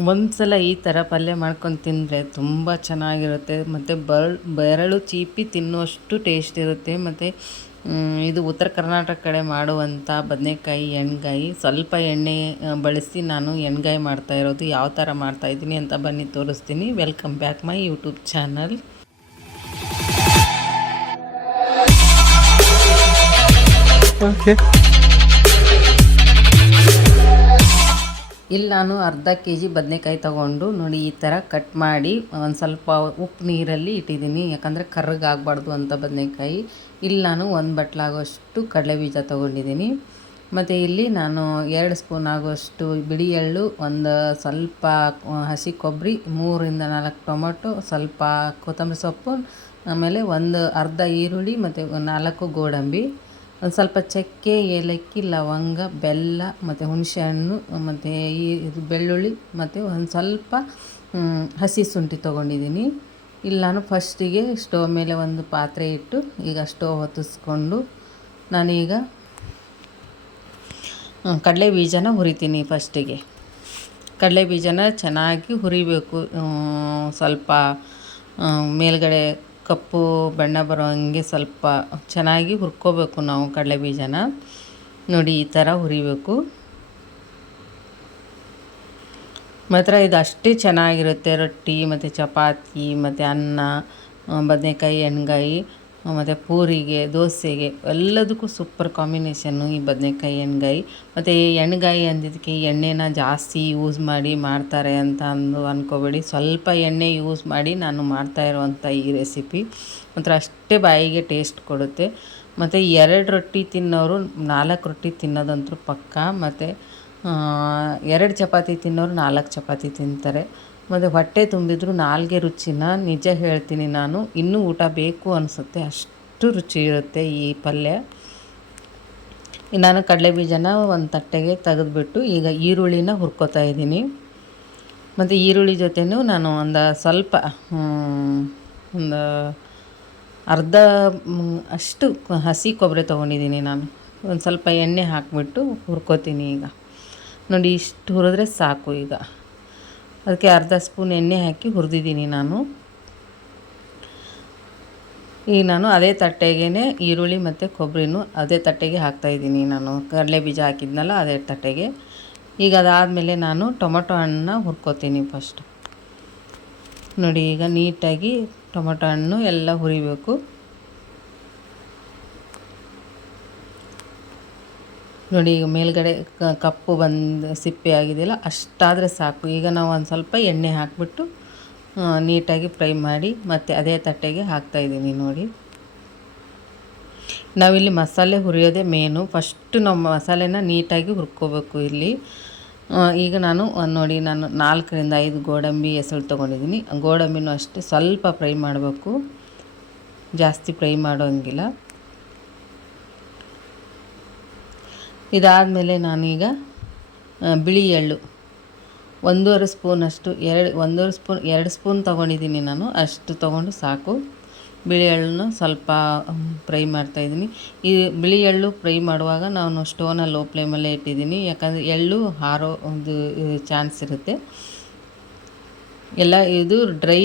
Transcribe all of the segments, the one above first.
ಒಂದು ಸಲ ಈ ಥರ ಪಲ್ಯ ಮಾಡ್ಕೊಂಡು ತಿಂದರೆ ತುಂಬ ಚೆನ್ನಾಗಿರುತ್ತೆ ಮತ್ತು ಬೆರಳು ಚೀಪಿ ತಿನ್ನುವಷ್ಟು ಟೇಸ್ಟ್ ಇರುತ್ತೆ. ಮತ್ತು ಇದು ಉತ್ತರ ಕರ್ನಾಟಕ ಕಡೆ ಮಾಡುವಂಥ ಬದನೇಕಾಯಿ ಎಣ್ಗಾಯಿ. ಸ್ವಲ್ಪ ಎಣ್ಣೆ ಬಳಸಿ ನಾನು ಎಣ್ಗಾಯಿ ಮಾಡ್ತಾಯಿರೋದು. ಯಾವ ಥರ ಮಾಡ್ತಾಯಿದ್ದೀನಿ ಅಂತ ಬನ್ನಿ ತೋರಿಸ್ತೀನಿ. Welcome back my YouTube channel. Okay, ಇಲ್ಲಿ ನಾನು ಅರ್ಧ ಕೆ.ಜಿ ಬದನೇಕಾಯಿ ತೊಗೊಂಡು ನೋಡಿ ಈ ಥರ ಕಟ್ ಮಾಡಿ ಒಂದು ಸ್ವಲ್ಪ ಉಪ್ಪು ನೀರಲ್ಲಿ ಇಟ್ಟಿದ್ದೀನಿ, ಯಾಕಂದರೆ ಕರ್ರಗಾಗಬಾರ್ದು ಅಂತ ಬದನೇಕಾಯಿ. ಇಲ್ಲಿ ನಾನು ಒಂದು ಬಟ್ಲಾಗುವಷ್ಟು ಕಡಲೆಬೀಜ ತೊಗೊಂಡಿದ್ದೀನಿ. ಮತ್ತು ಇಲ್ಲಿ ನಾನು 2 ಸ್ಪೂನ್ ಆಗುವಷ್ಟು ಬಿಳಿ ಎಳ್ಳು, ಒಂದು ಸ್ವಲ್ಪ ಹಸಿ ಕೊಬ್ಬರಿ, 3ರಿಂದ 4 ಟೊಮೊಟೊ, ಸ್ವಲ್ಪ ಕೊತ್ತಂಬರಿ ಸೊಪ್ಪು, ಆಮೇಲೆ ಒಂದು ಅರ್ಧ ಈರುಳ್ಳಿ ಮತ್ತು 4 ಗೋಡಂಬಿ, ಒಂದು ಸ್ವಲ್ಪ ಚಕ್ಕೆ, ಏಲಕ್ಕಿ, ಲವಂಗ, ಬೆಲ್ಲ ಮತ್ತು ಹುಣಸೆಹಣ್ಣು ಮತ್ತು ಇದು ಬೆಳ್ಳುಳ್ಳಿ ಮತ್ತು ಒಂದು ಸ್ವಲ್ಪ ಹಸಿ ಶುಂಠಿ ತೊಗೊಂಡಿದ್ದೀನಿ. ಇಲ್ಲಿ ನಾನು ಫಸ್ಟಿಗೆ ಸ್ಟವ್ ಮೇಲೆ ಒಂದು ಪಾತ್ರೆ ಇಟ್ಟು ಈಗ ಸ್ಟವ್ ಹೊತ್ತಿಸ್ಕೊಂಡು ನಾನೀಗ ಕಡಲೆ ಬೀಜನ ಹುರಿತೀನಿ. ಫಸ್ಟಿಗೆ ಕಡಲೆ ಬೀಜನ ಚೆನ್ನಾಗಿ ಹುರಿಬೇಕು. ಸ್ವಲ್ಪ ಮೇಲ್ಗಡೆ ಕಪ್ಪು ಬಣ್ಣ ಬರೋ ಹಂಗೆ ಸ್ವಲ್ಪ ಚೆನ್ನಾಗಿ ಹುರ್ಕೋಬೇಕು ನಾವು ಕಡಲೆ ಬೀಜನ. ನೋಡಿ ಈ ಥರ ಹುರಿಬೇಕು. ಮಾತ್ರ ಇದು ಅಷ್ಟೇ ಚೆನ್ನಾಗಿರುತ್ತೆ ರೊಟ್ಟಿ ಮತ್ತು ಚಪಾತಿ ಮತ್ತು ಅನ್ನ, ಬದನೇಕಾಯಿ ಎಣ್ಗಾಯಿ ಮತ್ತು ಪೂರಿಗೆ, ದೋಸೆಗೆ ಎಲ್ಲದಕ್ಕೂ ಸೂಪರ್ ಕಾಂಬಿನೇಷನ್ನು ಈ ಬದನೇಕಾಯಿ ಎಣ್ಗಾಯಿ. ಮತ್ತು ಈ ಎಣ್ಗಾಯಿ ಅಂದಿದ್ದಕ್ಕೆ ಎಣ್ಣೆನ ಜಾಸ್ತಿ ಯೂಸ್ ಮಾಡಿ ಮಾಡ್ತಾರೆ ಅಂತ ಅಂದ್ಕೋಬೇಡಿ. ಸ್ವಲ್ಪ ಎಣ್ಣೆ ಯೂಸ್ ಮಾಡಿ ನಾನು ಮಾಡ್ತಾ ಇರುವಂಥ ಈ ರೆಸಿಪಿ ಮಾತ್ರ ಅಷ್ಟೇ ಬಾಯಿಗೆ ಟೇಸ್ಟ್ ಕೊಡುತ್ತೆ. ಮತ್ತು 2 ರೊಟ್ಟಿ ತಿನ್ನೋರು 4 ರೊಟ್ಟಿ ತಿನ್ನೋದಂತೂ ಪಕ್ಕ. ಮತ್ತು 2 ಚಪಾತಿ ತಿನ್ನೋರು 4 ಚಪಾತಿ ತಿಂತಾರೆ. ಮತ್ತು ಹೊಟ್ಟೆ ತುಂಬಿದ್ರು ನಾಲ್ಗೆ ರುಚಿನ ನಿಜ ಹೇಳ್ತೀನಿ ನಾನು, ಇನ್ನೂ ಊಟ ಬೇಕು ಅನಿಸುತ್ತೆ, ಅಷ್ಟು ರುಚಿ ಇರುತ್ತೆ ಈ ಪಲ್ಯ. ನಾನು ಕಡಲೆ ಬೀಜನ ಒಂದು ತಟ್ಟೆಗೆ ತೆಗೆದುಬಿಟ್ಟು ಈಗ ಈರುಳ್ಳಿನ ಹುರ್ಕೋತಾ ಇದ್ದೀನಿ. ಮತ್ತು ಈರುಳ್ಳಿ ಜೊತೆನೂ ನಾನು ಒಂದು ಸ್ವಲ್ಪ ಒಂದು ಅರ್ಧ ಅಷ್ಟು ಹಸಿ ಕೊಬ್ಬರಿ ತೊಗೊಂಡಿದ್ದೀನಿ. ನಾನು ಒಂದು ಸ್ವಲ್ಪ ಎಣ್ಣೆ ಹಾಕಿಬಿಟ್ಟು ಹುರ್ಕೋತೀನಿ. ಈಗ ನೋಡಿ ಇಷ್ಟು ಹುರಿದ್ರೆ ಸಾಕು. ಈಗ ಅದಕ್ಕೆ ಅರ್ಧ ಸ್ಪೂನ್ ಎಣ್ಣೆ ಹಾಕಿ ಹುರಿದಿದ್ದೀನಿ ನಾನು. ಈಗ ನಾನು ಅದೇ ತಟ್ಟೆಗೆ ಈರುಳ್ಳಿ ಮತ್ತು ಕೊಬ್ಬರಿನೂ ಅದೇ ತಟ್ಟೆಗೆ ಹಾಕ್ತಾಯಿದ್ದೀನಿ. ನಾನು ಕಡಲೆ ಬೀಜ ಹಾಕಿದ್ನಲ್ಲ ಅದೇ ತಟ್ಟೆಗೆ. ಈಗ ಅದಾದಮೇಲೆ ನಾನು ಟೊಮೊಟೊ ಹಣ್ಣನ್ನ ಹುರ್ಕೋತೀನಿ ಫಸ್ಟ್. ನೋಡಿ ಈಗ ನೀಟಾಗಿ ಟೊಮೊಟೊ ಹಣ್ಣು ಎಲ್ಲ ಹುರಿಬೇಕು. ನೋಡಿ ಈಗ ಮೇಲ್ಗಡೆ ಕಪ್ಪು ಬಂದು ಸಿಪ್ಪೆ ಆಗಿದೆಯಲ್ಲ ಅಷ್ಟಾದರೆ ಸಾಕು. ಈಗ ನಾವು ಒಂದು ಸ್ವಲ್ಪ ಎಣ್ಣೆ ಹಾಕಿಬಿಟ್ಟು ನೀಟಾಗಿ ಫ್ರೈ ಮಾಡಿ ಮತ್ತು ಅದೇ ತಟ್ಟೆಗೆ ಹಾಕ್ತಾಯಿದ್ದೀನಿ. ನೋಡಿ ನಾವಿಲ್ಲಿ ಮಸಾಲೆ ಹುರಿಯೋದೇ ಮೇನು. ಫಸ್ಟು ನಾವು ಮಸಾಲೆನ ನೀಟಾಗಿ ಹುರ್ಕೋಬೇಕು ಇಲ್ಲಿ. ಈಗ ನಾನು ನೋಡಿ 4ರಿಂದ 5 ಗೋಡಂಬಿ ಹೆಸರು ತೊಗೊಂಡಿದ್ದೀನಿ. ಗೋಡಂಬಿನೂ ಅಷ್ಟೇ ಸ್ವಲ್ಪ ಫ್ರೈ ಮಾಡಬೇಕು, ಜಾಸ್ತಿ ಫ್ರೈ ಮಾಡೋಂಗಿಲ್ಲ. ಇದಾದಮೇಲೆ ನಾನೀಗ ಬಿಳಿ ಎಳ್ಳು 1.5 ಸ್ಪೂನಷ್ಟು 2 ಸ್ಪೂನ್ ತೊಗೊಂಡಿದ್ದೀನಿ ನಾನು. ಅಷ್ಟು ತೊಗೊಂಡು ಸಾಕು. ಬಿಳಿ ಎಳ್ಳನ್ನ ಸ್ವಲ್ಪ ಫ್ರೈ ಮಾಡ್ತಾಯಿದ್ದೀನಿ. ಈ ಬಿಳಿ ಎಳ್ಳು ಫ್ರೈ ಮಾಡುವಾಗ ನಾನು ಸ್ಟೋವ್ನ ಲೋ ಫ್ಲೇಮಲ್ಲೇ ಇಟ್ಟಿದ್ದೀನಿ, ಯಾಕಂದರೆ ಎಳ್ಳು ಹಾರೋ ಒಂದು ಚಾನ್ಸ್ ಇರುತ್ತೆ. ಎಲ್ಲ ಇದು ಡ್ರೈ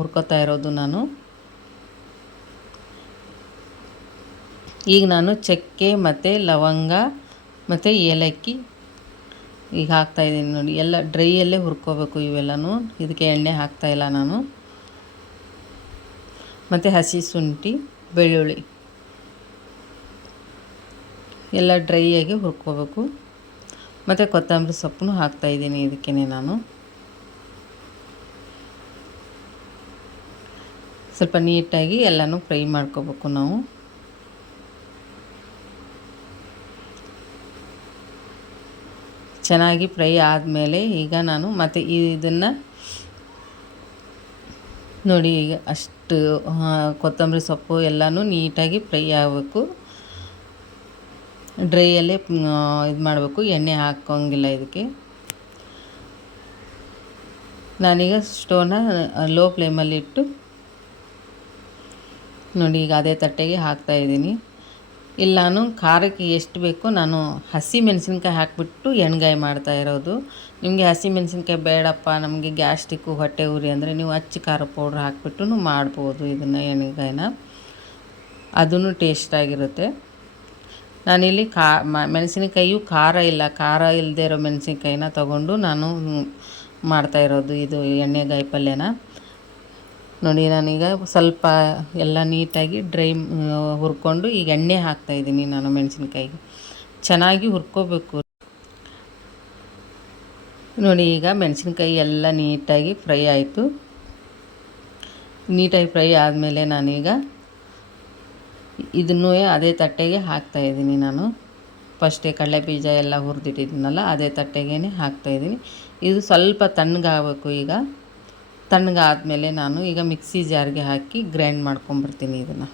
ಹುರ್ಕೋತಾ ಇರೋದು ನಾನು. ಈಗ ನಾನು ಚಕ್ಕೆ ಮತ್ತು ಲವಂಗ ಮತ್ತು ಏಲಕ್ಕಿ ಈಗ ಹಾಕ್ತಾಯಿದ್ದೀನಿ. ನೋಡಿ ಎಲ್ಲ ಡ್ರೈಯಲ್ಲೇ ಹುರ್ಕೋಬೇಕು ಇವೆಲ್ಲನೂ. ಇದಕ್ಕೆ ಎಣ್ಣೆ ಹಾಕ್ತಾಯಿಲ್ಲ ನಾನು. ಮತ್ತು ಹಸಿ ಶುಂಠಿ, ಬೆಳ್ಳುಳ್ಳಿ ಎಲ್ಲ ಡ್ರೈಯಾಗಿ ಹುರ್ಕೋಬೇಕು. ಮತ್ತು ಕೊತ್ತಂಬರಿ ಸೊಪ್ಪನ್ನು ಹಾಕ್ತಾಯಿದ್ದೀನಿ ಇದಕ್ಕೆ ನಾನು. ಸ್ವಲ್ಪ ನೀಟಾಗಿ ಎಲ್ಲನೂ ಫ್ರೈ ಮಾಡ್ಕೋಬೇಕು ನಾವು. ಚೆನ್ನಾಗಿ ಫ್ರೈ ಆದಮೇಲೆ ಈಗ ನಾನು ಮತ್ತು ಇದನ್ನು ನೋಡಿ ಈಗ ಅಷ್ಟು ಕೊತ್ತಂಬರಿ ಸೊಪ್ಪು ಎಲ್ಲನೂ ನೀಟಾಗಿ ಫ್ರೈ ಆಗಬೇಕು. ಡ್ರೈಯಲ್ಲೇ ಇದು ಮಾಡಬೇಕು, ಎಣ್ಣೆ ಹಾಕೋಂಗಿಲ್ಲ ಇದಕ್ಕೆ. ನಾನೀಗ ಸ್ಟೋವ್ನ ಲೋ ಫ್ಲೇಮಲ್ಲಿಟ್ಟು ನೋಡಿ ಈಗ ಅದೇ ತಟ್ಟೆಗೆ ಹಾಕ್ತಾಯಿದ್ದೀನಿ. ಇಲ್ಲಿ ನಾನು ಖಾರಕ್ಕೆ ಎಷ್ಟು ಬೇಕೋ ನಾನು ಹಸಿ ಮೆಣಸಿನ್ಕಾಯಿ ಹಾಕಿಬಿಟ್ಟು ಎಣ್ಗಾಯಿ ಮಾಡ್ತಾ ಇರೋದು. ನಿಮಗೆ ಹಸಿ ಮೆಣಸಿನ್ಕಾಯಿ ಬೇಡಪ್ಪ ನಮಗೆ ಗ್ಯಾಸ್ಟ್ರಿಕ್ಕು ಹೊಟ್ಟೆ ಉರಿ ಅಂದರೆ ನೀವು ಅಚ್ಚ ಖಾರ ಪೌಡ್ರ್ ಹಾಕಿಬಿಟ್ಟು ಮಾಡ್ಬೋದು ಇದನ್ನು ಎಣ್ಗಾಯಿನ, ಅದೂ ಟೇಸ್ಟಾಗಿರುತ್ತೆ. ನಾನಿಲ್ಲಿ ಮೆಣಸಿನಕಾಯಿಯು ಖಾರ ಇಲ್ಲದೇ ಇರೋ ಮೆಣಸಿನ್ಕಾಯಿನ ತೊಗೊಂಡು ನಾನು ಮಾಡ್ತಾಯಿರೋದು ಇದು ಎಣ್ಣೆಗಾಯಿ ಪಲ್ಯನ. ನೋಡಿ ನಾನೀಗ ಸ್ವಲ್ಪ ಎಲ್ಲ ನೀಟಾಗಿ ಹುರ್ಕೊಂಡು ಈಗ ಎಣ್ಣೆ ಹಾಕ್ತಾಯಿದ್ದೀನಿ ನಾನು ಮೆಣಸಿನ್ಕಾಯಿಗೆ. ಚೆನ್ನಾಗಿ ಹುರ್ಕೋಬೇಕು. ನೋಡಿ ಈಗ ಮೆಣಸಿನ್ಕಾಯಿ ಎಲ್ಲ ನೀಟಾಗಿ ಫ್ರೈ ಆಯಿತು. ನೀಟಾಗಿ ಫ್ರೈ ಆದಮೇಲೆ ನಾನೀಗ ಇದನ್ನೂ ಅದೇ ತಟ್ಟೆಗೆ ಹಾಕ್ತಾಯಿದ್ದೀನಿ. ನಾನು ಫಸ್ಟೇ ಕಡಲೆ ಬೀಜ ಎಲ್ಲ ಹುರಿದಿಟ್ಟಿದ್ದೀನಲ್ಲ ಅದೇ ತಟ್ಟೆಗೇ ಹಾಕ್ತಾಯಿದ್ದೀನಿ. ಇದು ಸ್ವಲ್ಪ ತಣ್ಣಗಾಗಬೇಕು. ಈಗ ತಣ್ಣಗಾದಮೇಲೆ ನಾನು ಈಗ ಮಿಕ್ಸಿ ಜಾರ್ಗೆ ಹಾಕಿ ಗ್ರೈಂಡ್ ಮಾಡ್ಕೊಂಬರ್ತೀನಿ ಇದನ್ನು.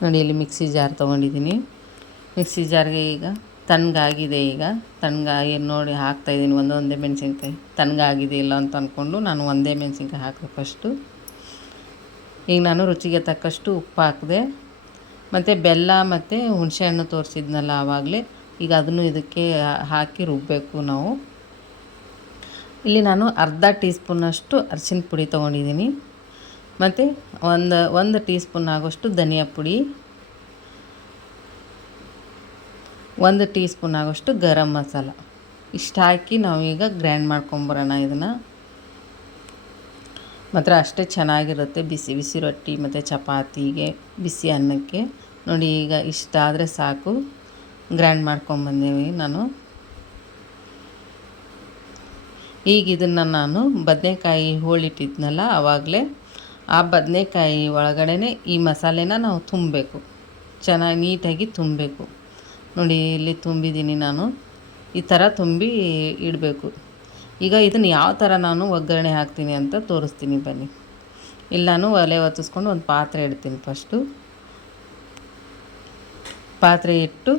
ನೋಡಿ ಇಲ್ಲಿ ಮಿಕ್ಸಿ ಜಾರ್ ತೊಗೊಂಡಿದ್ದೀನಿ. ಮಿಕ್ಸಿ ಜಾರ್ಗೆ ಈಗ ತಣ್ಣಗಾಗಿದೆ. ಈಗ ತಣ್ಣಗಾಗಿ ನೋಡಿ ಹಾಕ್ತಾಯಿದ್ದೀನಿ ಒಂದೇ ಮೆಣಸಿನ್ಕಾಯಿ. ತಣ್ಣಗಾಗಿದೆ ಇಲ್ಲ ಅಂತ ಅಂದ್ಕೊಂಡು ನಾನು ಒಂದೇ ಮೆಣಸಿನ್ಕಾಯಿ ಹಾಕಿದೆ ಫಸ್ಟು. ಈಗ ನಾನು ರುಚಿಗೆ ತಕ್ಕಷ್ಟು ಉಪ್ಪು ಹಾಕಿದೆ, ಮತ್ತು ಬೆಲ್ಲ ಮತ್ತು ಹುಣಸೆಹಣ್ಣು ತೋರಿಸಿದ್ನಲ್ಲ ಆವಾಗಲೇ, ಈಗ ಅದನ್ನು ಇದಕ್ಕೆ ಹಾಕಿ ರುಬ್ಬಬೇಕು ನಾವು. ಇಲ್ಲಿ ನಾನು ಅರ್ಧ ಟೀ ಸ್ಪೂನಷ್ಟು ಅರಿಶಿನ ಪುಡಿ ತೊಗೊಂಡಿದ್ದೀನಿ, ಮತ್ತು ಒಂದು ಟೀ ಸ್ಪೂನ್ ಆಗೋಷ್ಟು ಧನಿಯಾ ಪುಡಿ, 1 ಟೀ ಸ್ಪೂನ್ ಆಗೋಷ್ಟು ಗರಂ ಮಸಾಲ, ಇಷ್ಟು ಹಾಕಿ ನಾವೀಗ ಗ್ರೈಂಡ್ ಮಾಡ್ಕೊಂಬರೋಣ ಇದನ್ನು. ಮಾತ್ರ ಅಷ್ಟೇ ಚೆನ್ನಾಗಿರುತ್ತೆ ಬಿಸಿ ಬಿಸಿ ರೊಟ್ಟಿ ಮತ್ತು ಚಪಾತಿಗೆ, ಬಿಸಿ ಅನ್ನಕ್ಕೆ. ನೋಡಿ ಈಗ ಇಷ್ಟಾದರೆ ಸಾಕು. ಗ್ರೈಂಡ್ ಮಾಡ್ಕೊಂಬಂದೇವಿ ನಾನು. ಈಗ ಇದನ್ನು ನಾನು ಬದನೆಕಾಯಿ ಹೋಳಿಟ್ಟಿದ್ನಲ್ಲ ಆವಾಗಲೇ, ಆ ಬದನೆಕಾಯಿ ಒಳಗಡೆ ಈ ಮಸಾಲೆನ ನಾವು ತುಂಬಬೇಕು, ಚೆನ್ನಾಗಿ ನೀಟಾಗಿ ತುಂಬಬೇಕು. ನೋಡಿ ಇಲ್ಲಿ ತುಂಬಿದ್ದೀನಿ ನಾನು, ಈ ಥರ ತುಂಬಿ ಇಡಬೇಕು. ಈಗ ಇದನ್ನು ಯಾವ ಥರ ನಾನು ಒಗ್ಗರಣೆ ಹಾಕ್ತೀನಿ ಅಂತ ತೋರಿಸ್ತೀನಿ ಬನ್ನಿ. ಇಲ್ಲಿ ನಾನು ಒಲೆ ಹೊತ್ತಿಸ್ಕೊಂಡು ಒಂದು ಪಾತ್ರೆ ಇಡ್ತೀನಿ. ಫಸ್ಟು ಪಾತ್ರೆ ಇಟ್ಟು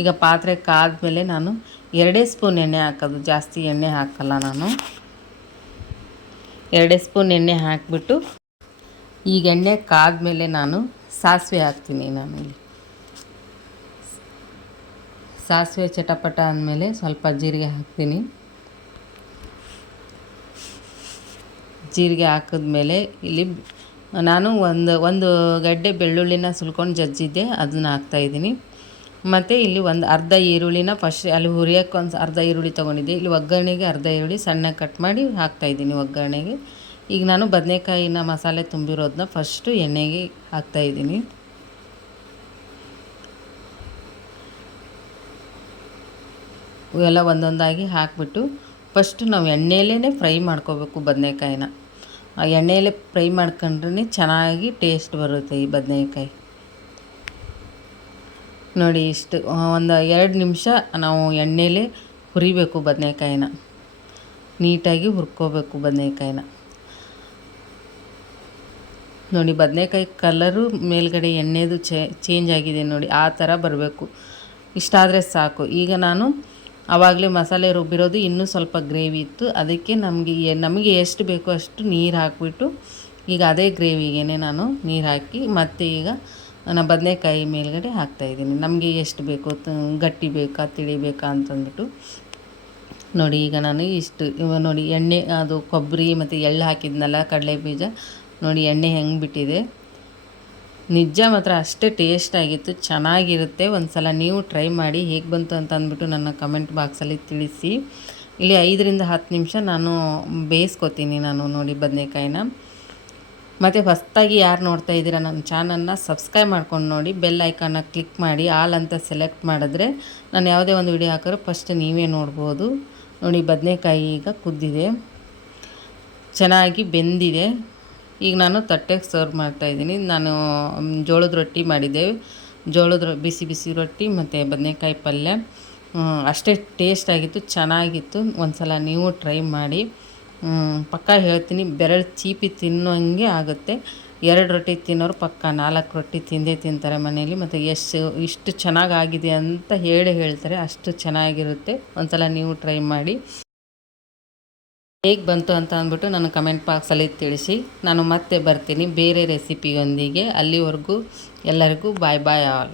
ಈಗ ಪಾತ್ರೆ ಕಾದ್ಮೇಲೆ ನಾನು 2 ಸ್ಪೂನ್ ಎಣ್ಣೆ ಹಾಕೋದು, ಜಾಸ್ತಿ ಎಣ್ಣೆ ಹಾಕಲ್ಲ ನಾನು. 2 ಸ್ಪೂನ್ ಎಣ್ಣೆ ಹಾಕಿಬಿಟ್ಟು ಈಗ ಎಣ್ಣೆ ಕಾದ್ಮೇಲೆ ನಾನು ಸಾಸಿವೆ ಹಾಕ್ತೀನಿ. ನಾನು ಇಲ್ಲಿ ಸಾಸಿವೆ ಚಟಪಟ ಅಂದಮೇಲೆ ಸ್ವಲ್ಪ ಜೀರಿಗೆ ಹಾಕ್ತೀನಿ. ಜೀರಿಗೆ ಹಾಕಿದ್ಮೇಲೆ ಇಲ್ಲಿ ನಾನು ಒಂದು ಗಡ್ಡೆ ಬೆಳ್ಳುಳ್ಳಿನ ಸುಲ್ಕೊಂಡು ಜಜ್ಜಿದ್ದೆ, ಅದನ್ನು ಹಾಕ್ತಾಯಿದ್ದೀನಿ. ಮತ್ತು ಇಲ್ಲಿ ಒಂದು ಅರ್ಧ ಈರುಳ್ಳಿನ ಫಸ್ಟ್ ಅಲ್ಲಿ ಹುರಿಯೋಕ್ಕೆ ಅರ್ಧ ಈರುಳ್ಳಿ ತೊಗೊಂಡಿದ್ದೆ. ಇಲ್ಲಿ ಒಗ್ಗರಣೆಗೆ ಅರ್ಧ ಈರುಳ್ಳಿ ಸಣ್ಣ ಕಟ್ ಮಾಡಿ ಹಾಕ್ತಾಯಿದ್ದೀನಿ ಒಗ್ಗರಣೆಗೆ. ಈಗ ನಾನು ಬದನೆಕಾಯಿನ ಮಸಾಲೆ ತುಂಬಿರೋದನ್ನ ಫಸ್ಟು ಎಣ್ಣೆಗೆ ಹಾಕ್ತಾಯಿದ್ದೀನಿ. ಇವೆಲ್ಲ ಒಂದೊಂದಾಗಿ ಹಾಕಿಬಿಟ್ಟು ಫಸ್ಟು ನಾವು ಎಣ್ಣೆಯಲ್ಲೇ ಫ್ರೈ ಮಾಡ್ಕೋಬೇಕು ಬದನೆಕಾಯಿನ. ಆ ಎಣ್ಣೆಯಲ್ಲೇ ಫ್ರೈ ಮಾಡ್ಕೊಂಡ್ರೆ ಚೆನ್ನಾಗಿ ಟೇಸ್ಟ್ ಬರುತ್ತೆ ಈ ಬದನೆಕಾಯಿ. ನೋಡಿ ಇಷ್ಟು ಒಂದು 2 ನಿಮಿಷ ನಾವು ಎಣ್ಣೆಲೇ ಹುರಿಬೇಕು ಬದನೆಕಾಯಿನ, ನೀಟಾಗಿ ಹುರ್ಕೋಬೇಕು ಬದನೆಕಾಯಿನ. ನೋಡಿ ಬದನೆಕಾಯಿ ಕಲರು ಮೇಲ್ಗಡೆ ಎಣ್ಣೆದು ಚೇಂಜ್ ಆಗಿದೆ ನೋಡಿ, ಆ ಥರ ಬರಬೇಕು. ಇಷ್ಟಾದರೆ ಸಾಕು. ಈಗ ನಾನು ಆವಾಗಲೇ ಮಸಾಲೆ ರುಬ್ಬಿರೋದು ಇನ್ನೂ ಸ್ವಲ್ಪ ಗ್ರೇವಿ ಇತ್ತು, ಅದಕ್ಕೆ ನಮಗೆ ಎಷ್ಟು ಬೇಕೋ ಅಷ್ಟು ನೀರು ಹಾಕಿಬಿಟ್ಟು ಈಗ ಅದೇ ಗ್ರೇವಿಗೆ ನಾನು ನೀರು ಹಾಕಿ ಮತ್ತೆ ಈಗ ನಾನು ಬದನೆಕಾಯಿ ಮೇಲ್ಗಡೆ ಹಾಕ್ತಾಯಿದ್ದೀನಿ. ನಮಗೆ ಎಷ್ಟು ಬೇಕೋ, ಗಟ್ಟಿ ಬೇಕಾ ತಿಳಿ ಬೇಕಾ ಅಂತಂದ್ಬಿಟ್ಟು. ನೋಡಿ ಈಗ ನಾನು ನೋಡಿ ಎಣ್ಣೆ, ಅದು ಕೊಬ್ಬರಿ ಮತ್ತು ಎಳ್ಳು ಹಾಕಿದ್ನಲ್ಲ, ಕಡಲೆ ಬೀಜ, ನೋಡಿ ಎಣ್ಣೆ ಹೆಂಗೆ ಬಿಟ್ಟಿದೆ. ನಿಜ ಮಾತ್ರ ಅಷ್ಟೇ ಟೇಸ್ಟಾಗಿತ್ತು, ಚೆನ್ನಾಗಿರುತ್ತೆ. ಒಂದು ಸಲ ನೀವು ಟ್ರೈ ಮಾಡಿ, ಹೇಗೆ ಬಂತು ಅಂತ ಅಂದ್ಬಿಟ್ಟು ನನ್ನ ಕಮೆಂಟ್ ಬಾಕ್ಸಲ್ಲಿ ತಿಳಿಸಿ. ಇಲ್ಲಿ 5-10 ನಿಮಿಷ ನಾನು ಬೇಯಿಸ್ಕೊತೀನಿ ನಾನು ನೋಡಿ ಬದನೆಕಾಯಿನ. ಮತ್ತು ಹೊಸದಾಗಿ ಯಾರು ನೋಡ್ತಾ ಇದ್ದೀರಾ ನನ್ನ ಚಾನಲ್ನ ಸಬ್ಸ್ಕ್ರೈಬ್ ಮಾಡ್ಕೊಂಡು ನೋಡಿ, ಬೆಲ್ ಐಕಾನ್ನ ಕ್ಲಿಕ್ ಮಾಡಿ ಆಲ್ ಅಂತ ಸೆಲೆಕ್ಟ್ ಮಾಡಿದ್ರೆ ನಾನು ಯಾವುದೇ ಒಂದು ವಿಡಿಯೋ ಹಾಕಿದ್ರೆ ಫಸ್ಟ್ ನೀವೇ ನೋಡ್ಬೋದು. ನೋಡಿ ಬದನೆಕಾಯಿ ಈಗ ಕುದ್ದಿದೆ, ಚೆನ್ನಾಗಿ ಬೆಂದಿದೆ. ಈಗ ನಾನು ತಟ್ಟೆಗೆ ಸರ್ವ್ ಮಾಡ್ತಾಯಿದ್ದೀನಿ. ನಾನು ಜೋಳದ ರೊಟ್ಟಿ ಮಾಡಿದ್ದೆ, ಬಿಸಿ ಬಿಸಿ ರೊಟ್ಟಿ ಮತ್ತು ಬದನೆಕಾಯಿ ಪಲ್ಯ. ಅಷ್ಟೇ ಟೇಸ್ಟಾಗಿತ್ತು, ಚೆನ್ನಾಗಿತ್ತು. ಒಂದು ಸಲ ನೀವು ಟ್ರೈ ಮಾಡಿ. ಪಕ್ಕ ಹೇಳ್ತೀನಿ, ಬೆರಳು ಚೀಪಿ ತಿನ್ನೋಂಗೆ ಆಗುತ್ತೆ. 2 ರೊಟ್ಟಿ ತಿನ್ನೋರು ಪಕ್ಕ 4 ರೊಟ್ಟಿ ತಿಂದೇ ತಿಂತಾರೆ ಮನೇಲಿ. ಮತ್ತು ಇಷ್ಟು ಚೆನ್ನಾಗಾಗಿದೆ ಅಂತ ಹೇಳ್ತಾರೆ, ಅಷ್ಟು ಚೆನ್ನಾಗಿರುತ್ತೆ. ಒಂದು ಸಲ ನೀವು ಟ್ರೈ ಮಾಡಿ. ಹೇಗೆ ಬಂತು ಅಂತ ಅಂದ್ಬಿಟ್ಟು ನಾನು ಕಮೆಂಟ್ ಬಾಕ್ಸಲ್ಲಿ ತಿಳಿಸಿ. ನಾನು ಮತ್ತೆ ಬರ್ತೀನಿ ಬೇರೆ ರೆಸಿಪಿಯೊಂದಿಗೆ. ಅಲ್ಲಿವರೆಗೂ ಎಲ್ಲರಿಗೂ ಬಾಯ್ ಬಾಯ್ ಆಲ್.